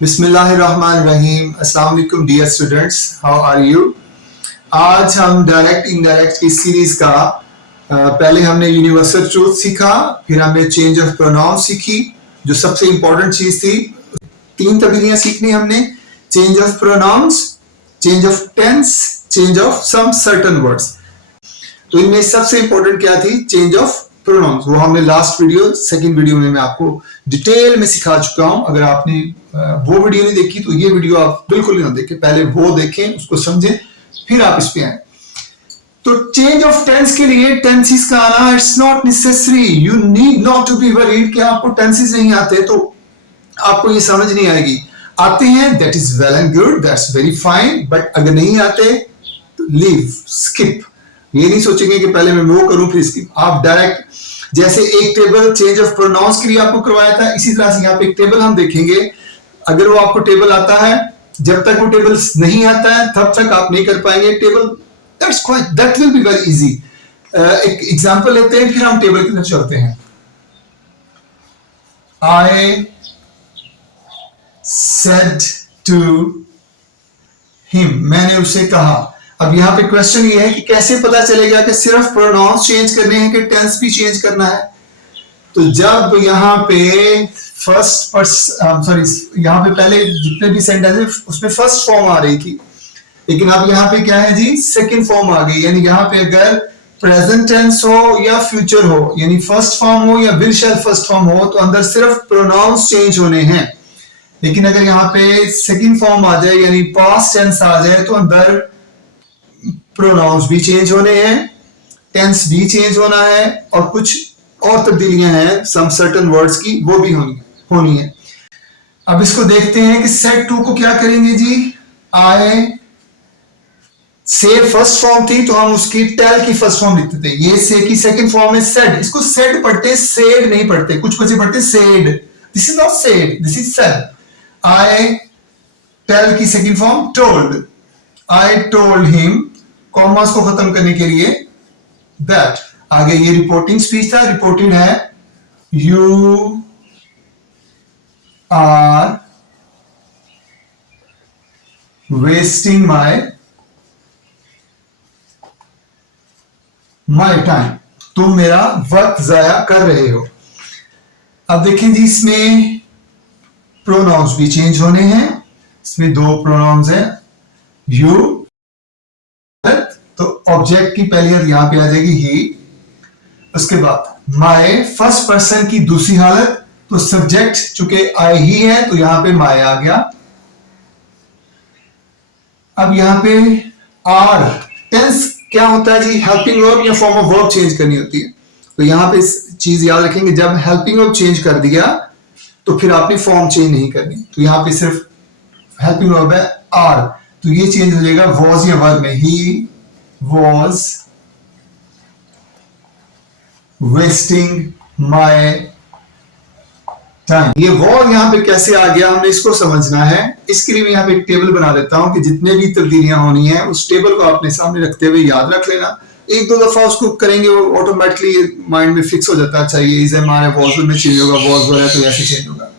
बिस्मिल्लाहिर्रहमानिर्रहीम। अस्सलाम वालेकुम dear students, how are you. आज हम डायरेक्ट इनडायरेक्ट की सीरीज का पहले हमने यूनिवर्सल ट्रूथ सीखा, फिर हमने चेंज ऑफ प्रोनाउन सीखी जो सबसे इंपॉर्टेंट चीज थी। 3 तब्दीलियां सीखनी हमने, change of pronouns, change of tense, change of some certain words. तो इनमें सबसे इंपॉर्टेंट क्या थी? Change of pronouns. वो हमने लास्ट वीडियो, सेकंड वीडियो में मैं आपको डिटेल में सिखा चुका हूं। अगर आपने वो वीडियो नहीं देखी तो ये वीडियो आप बिल्कुल ना देखें, पहले वो देखें, उसको समझें, फिर आप इस पे आए। तो चेंज ऑफ टेंस के लिए टेंसेस का आना it's not necessary, you need not to be worried कि आपको टेंसेस नहीं आते तो आपको ये समझ नहीं आएगी। आते हैं that is well and good, that's very fine, but अगर नहीं आते तो लीव, स्किप। ये नहीं सोचेंगे कि पहले मैं वो करूं फिर स्किप। आप डायरेक्ट, जैसे एक टेबल चेंज ऑफ प्रोनाउंस के लिए आपको करवाया था, इसी तरह से यहाँ पे एक टेबल हम देखेंगे। अगर वो आपको टेबल आता है, जब तक वो टेबल नहीं आता है तब तक आप नहीं कर पाएंगे table. That will be very easy. एक एग्जांपल लेते हैं, फिर हम टेबल की तरफ चलते हैं। I said to him, मैंने उसे कहा। अब यहाँ पे क्वेश्चन ये है कि कैसे पता चलेगा कि सिर्फ प्रोनाउंस चेंज करने हैं कि टेंस भी चेंज करना है। तो जब यहाँ पे यहाँ पे पहले जितने भी सेंटेंस उसमें फर्स्ट फॉर्म आ रही थी, लेकिन अब यहाँ पे क्या है जी, सेकंड फॉर्म आ गई। यानी यहाँ पे अगर प्रेजेंट टेंस हो या फ्यूचर हो, यानी फर्स्ट फॉर्म हो या विल शैल फर्स्ट फॉर्म हो, तो अंदर सिर्फ प्रोनाउंस चेंज होने हैं। लेकिन अगर यहाँ पे सेकंड फॉर्म आ जाए यानी पास्ट टेंस आ जाए तो अंदर प्रोनाउंस भी चेंज होने हैं, टेंस भी चेंज होना है, और कुछ और तब्दीलियां हैं सम सर्टेन वर्ड्स की, वो भी होनी है। अब इसको देखते हैं कि सेड टू को क्या करेंगे जी। आई से फर्स्ट फॉर्म थी तो हम उसकी टेल की फर्स्ट फॉर्म लिखते थे। ये से की सेकंड फॉर्म है सेड। इसको सेड पढ़ते, सेड नहीं पढ़ते। कुछ बच्चे पढ़ते said. This is not said, this is said. I tell की second form told. I told him, commas को खत्म करने के लिए दैट। आगे ये रिपोर्टिंग स्पीच था, रिपोर्टिंग है you are wasting my time, तुम मेरा वक्त जाया कर रहे हो। अब देखें जी, इसमें प्रोनाउंस भी चेंज होने हैं। इसमें 2 प्रोनाउंस हैं, यू, तो ऑब्जेक्ट की पहली हालत यहां पे आ जाएगी ही। उसके बाद माय फर्स्ट पर्सन की दूसरी हालत, तो सब्जेक्ट चूंकि आई ही है तो यहां पे माय आ गया। अब यहां पे आर, टेंस क्या होता है जी, हेल्पिंग वर्ब या फॉर्म ऑफ वर्ब चेंज करनी होती है। तो यहां पे चीज याद रखेंगे, जब हेल्पिंग वर्ब चेंज कर दिया तो फिर आपने फॉर्म चेंज नहीं करनी। तो यहां पे सिर्फ हेल्पिंग वर्ब है आर, तो ये चेंज हो जाएगा वॉज या वर में। He was wasting my time. ये वॉज यहां पे कैसे आ गया, हमने इसको समझना है। इसके लिए मैं यहां पे एक टेबल बना देता हूं कि जितने भी तब्दीलियां होनी है उस टेबल को अपने सामने रखते हुए याद रख लेना। 1-2 दफा उसको करेंगे, वो ऑटोमेटिकली माइंड में फिक्स हो जाता है। अच्छा ये इज एम आर है, वॉज में चेंज होगा, वॉज वर है तो ऐसे चेंज होगा।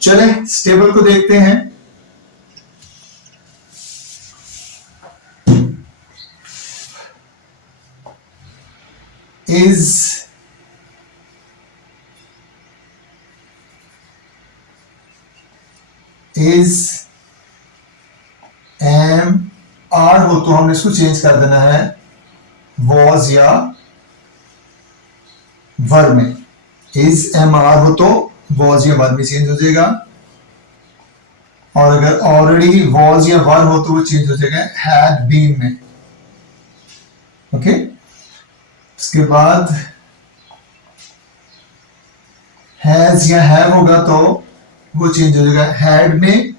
चले इस टेबल को देखते हैं। इज एम आर हो तो हमने इसको चेंज कर देना है वॉज या वर में। इज एम आर हो तो वॉज या वर में चेंज हो जाएगा, और अगर ऑलरेडी वॉज या वर हो तो वो चेंज हो जाएगा हैड बीन में। ओके, उसके बाद हैज या हैव होगा तो वो चेंज हो जाएगा हैड में।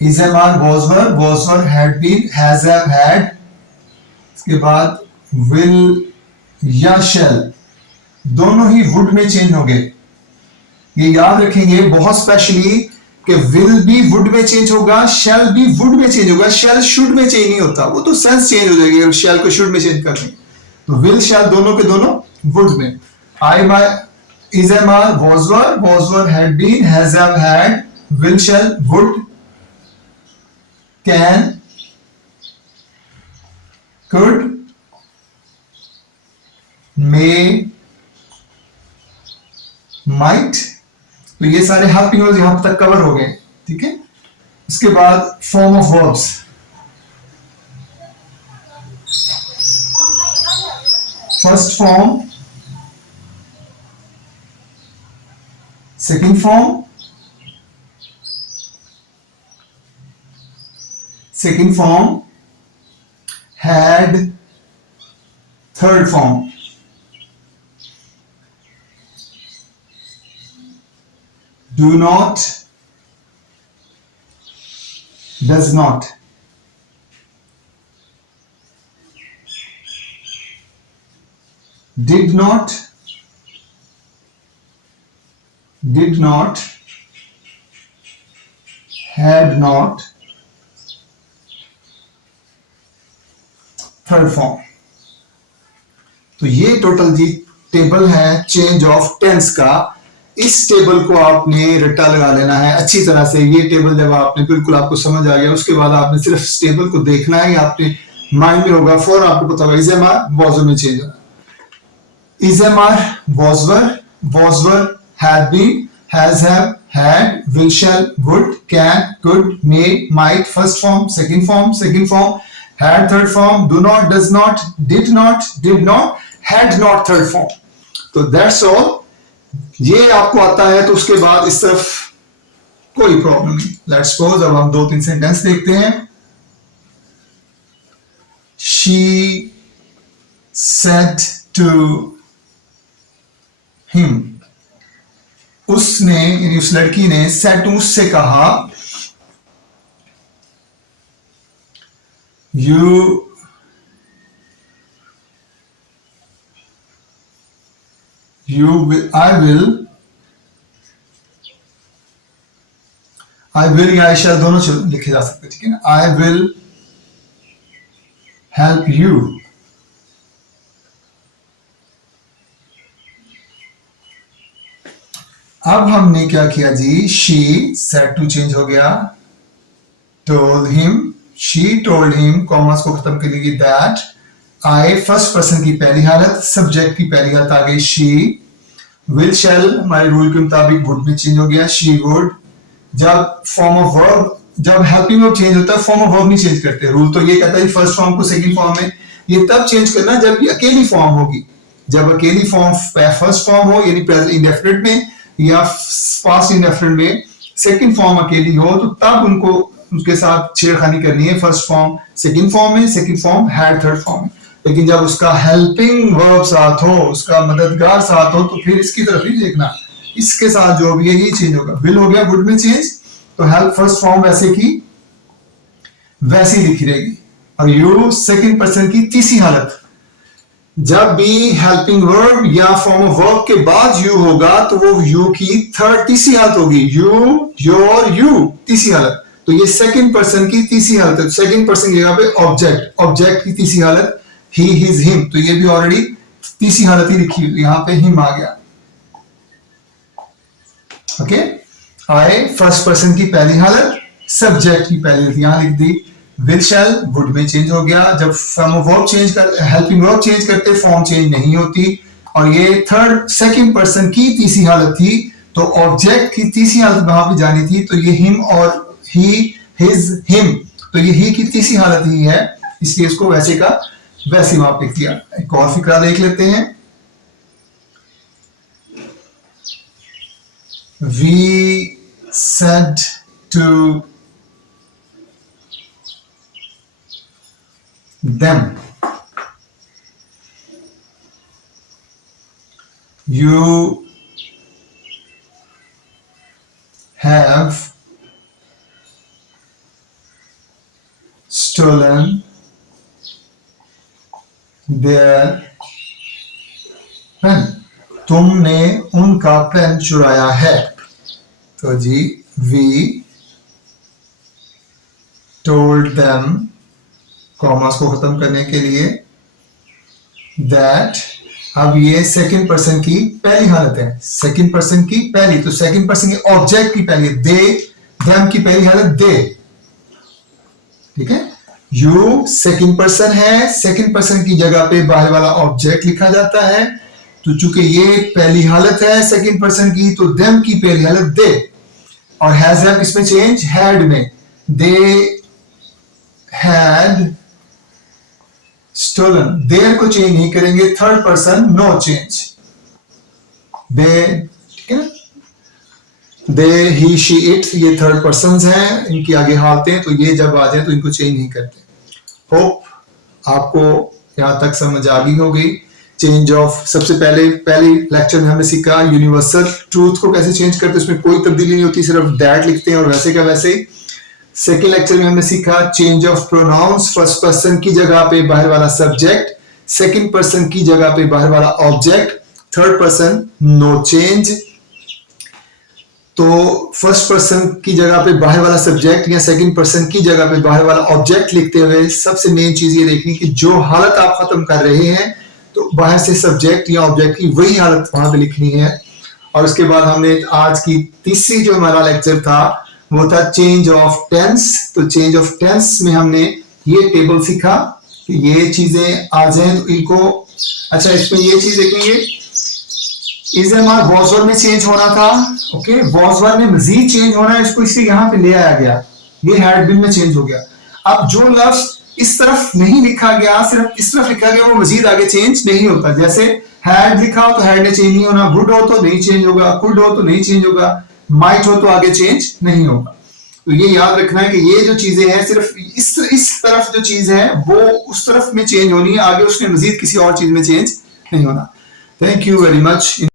Is am are was were had been, has have had. इसके बाद विल या शेल दोनों ही वुड में चेंज हो गए। ये याद रखेंगे बहुत स्पेशली कि विल भी वुड में चेंज होगा, शेल भी वुड में चेंज होगा। शेल शुड में चेंज नहीं होता, वो तो सेंस चेंज हो जाएगी अगर शेल को शुड में चेंज कर दें। तो विल शेल दोनों के दोनों वुड में। आई माई is am are was were had been has have had will shell would can could may might. तो ये सारे हेल्पिंग वर्ब्स यहां तक कवर हो गए, ठीक है। इसके बाद form of verbs, first form, second form, second form, had, third form, do not, does not, did not, had not, third form. तो ये टोटल जी टेबल है चेंज ऑफ टेंस का। इस टेबल को आपने रट्टा लगा लेना है अच्छी तरह से। ये टेबल जब आपने बिल्कुल आपको समझ आ गया, उसके बाद आपने सिर्फ इस टेबल को देखना है, आपने माइंड में होगा, फौरन आपको पता होगा इज एम आर वॉज में चेंज होगा। Is am are was were, had been, has have, had, will shall, would, can, could, may, might, first form, second form, had, third form, do not, does not, did not, had not, third form। तो that's all। ये आपको आता है तो उसके बाद इस तरफ कोई प्रॉब्लम नहीं। लेट्स सपोज अब हम 2-3 सेंटेंस देखते हैं। She said to him, उसने यानी उस लड़की ने said to उससे कहा, I will या I shall दोनों लिखे जा सकते, ठीक है ना। I will help you। अब हमने क्या किया जी, she said to चेंज हो गया, told him, she told him, commerce को खत्म करेगी, that I फर्स्ट पर्सन की पहली हालत, सब्जेक्ट की पहली हालत आ गई she, will shall हमारे रूल के मुताबिक would में चेंज हो गया, she would। जब फॉर्म ऑफ वर्ब, जब हेल्पिंग वर्ब चेंज होता है, फॉर्म ऑफ वर्ब नहीं चेंज करते। रूल तो ये कहता है फर्स्ट फॉर्म को सेकंड फॉर्म में ये तब चेंज करना जब ये अकेली फॉर्म होगी। जब अकेली फॉर्म फर्स्ट फॉर्म हो यानी प्रेजेंट इंडेफिनिट में या पास्ट इंडेफिनिट में सेकंड फॉर्म अकेली हो, तो तब उनको उसके साथ छेड़खानी करनी है फर्स्ट फॉर्म सेकंड फॉर्म में, second form had third form में। लेकिन जब उसका हेल्पिंग वर्ब साथ हो, उसका मददगार साथ हो, तो फिर इसकी तरफ ही देखना, इसके साथ जो भी है ये चेंज होगा। विल हो गया वुड में चेंज, तो हेल्प फर्स्ट फॉर्म वैसे की वैसी लिखी रहेगी। और यू सेकंड पर्सन की तीसरी हालत, जब भी हेल्पिंग वर्ब या फॉर्म ऑफ वर्ब के बाद यू होगा तो वो यू की तीसरी हालत होगी। यू, योर, यू तीसरी हालत। तो ये सेकंड पर्सन की तीसरी हालत है। सेकंड पर्सन की जगह पे ऑब्जेक्ट की तीसरी हालत ही, हिज, हिम। तो ये भी ऑलरेडी तीसरी हालत ही लिखी हुई, यहां पे हिम आ गया। ओके, आई फर्स्ट पर्सन की पहली हालत, सब्जेक्ट की पहली हालत यहां लिख दी। विल शैल वुड में चेंज हो गया। जब फॉर्म ऑफ वर्ब चेंज कर, हेल्पिंग वर्ब चेंज करते फॉर्म चेंज नहीं होती। और ये थर्ड सेकंड पर्सन की तीसरी हालत थी, तो ऑब्जेक्ट की तीसरी हालत वहां पे जानी थी। तो ये हिम और ही, हिज, हिम, तो ये ही की तीसरी हालत ही है, इसलिए इसको वैसे का वैसे वहां पे किया। एक और फिक्रा देख लेते हैं। We said to them, you have stolen their pen। तुमने उनका पेन चुराया है। तो जी we told them, कॉमर्स को खत्म करने के लिए, that अब ये सेकंड पर्सन की पहली हालत है, सेकंड पर्सन की पहली, तो सेकंड पर्सन के ऑब्जेक्ट की पहली, दे them की पहली हालत दे, ठीक है। यू सेकंड पर्सन है, सेकंड पर्सन की जगह पे बाहर वाला ऑब्जेक्ट लिखा जाता है, तो चूंकि ये पहली हालत है सेकंड पर्सन की, तो them की पहली हालत दे, और हैज हैव इसमें चेंज हैड में, दे हैड स्टोलन, देयर को चेंज नहीं करेंगे, थर्ड पर्सन नो चेंज, दे, ठीक है। दे, ही, शी, इट, ये थर्ड पर्सन्स हैं, इनकी आगे हालतें हैं, तो ये जब आ जाए तो इनको चेंज नहीं करते। होप आपको यहां तक समझ आ गई होगी। चेंज ऑफ, सबसे पहले लेक्चर में हमने सीखा यूनिवर्सल ट्रूथ को कैसे चेंज करते, उसमें कोई तब्दीली नहीं होती, सिर्फ दैट लिखते हैं और वैसे का वैसे ही। सेकेंड लेक्चर में हमने सीखा change of pronounce, first person की जगह पे बाहर वाला सब्जेक्ट, सेकेंड पर्सन की जगह पे बाहर वाला object, third person no change. तो फर्स्ट पर्सन की जगह पे बाहर वाला सब्जेक्ट या सेकंड पर्सन की जगह पे बाहर वाला ऑब्जेक्ट लिखते हुए सबसे मेन चीज ये देखनी कि जो हालत आप खत्म कर रहे हैं तो बाहर से सब्जेक्ट या ऑब्जेक्ट की वही हालत वहां पे लिखनी है। और उसके बाद हमने आज की तीसरी जो हमारा लेक्चर था वो था चेंज ऑफ टेंस। तो चेंज ऑफ टेंस में हमने ये टेबल सीखा कि ये चीजें आ जाए तो इनको, अच्छा इसमें ये चीज देखेंगे, इज हमारा वॉज वर्ब में चेंज होना था, ओके, वॉज वर्ब में मजीद चेंज होना है, इसको इसे यहाँ पे ले आया गया, ये हैड बीन में चेंज हो गया। अब जो लफ्ज इस तरफ नहीं लिखा गया, सिर्फ इस तरफ लिखा गया, वो मजीद आगे चेंज नहीं होता। जैसे हैड लिखा हो तो हैड ने चेंज नहीं होना, वुड हो तो नहीं चेंज होगा, कुड हो तो नहीं चेंज होगा, माइट हो तो आगे चेंज नहीं होगा। तो ये याद रखना है कि ये जो चीजें हैं सिर्फ इस तरफ जो चीज है वो उस तरफ में चेंज होनी है, आगे उसमें मजीद किसी और चीज में चेंज नहीं होना। Thank you very much.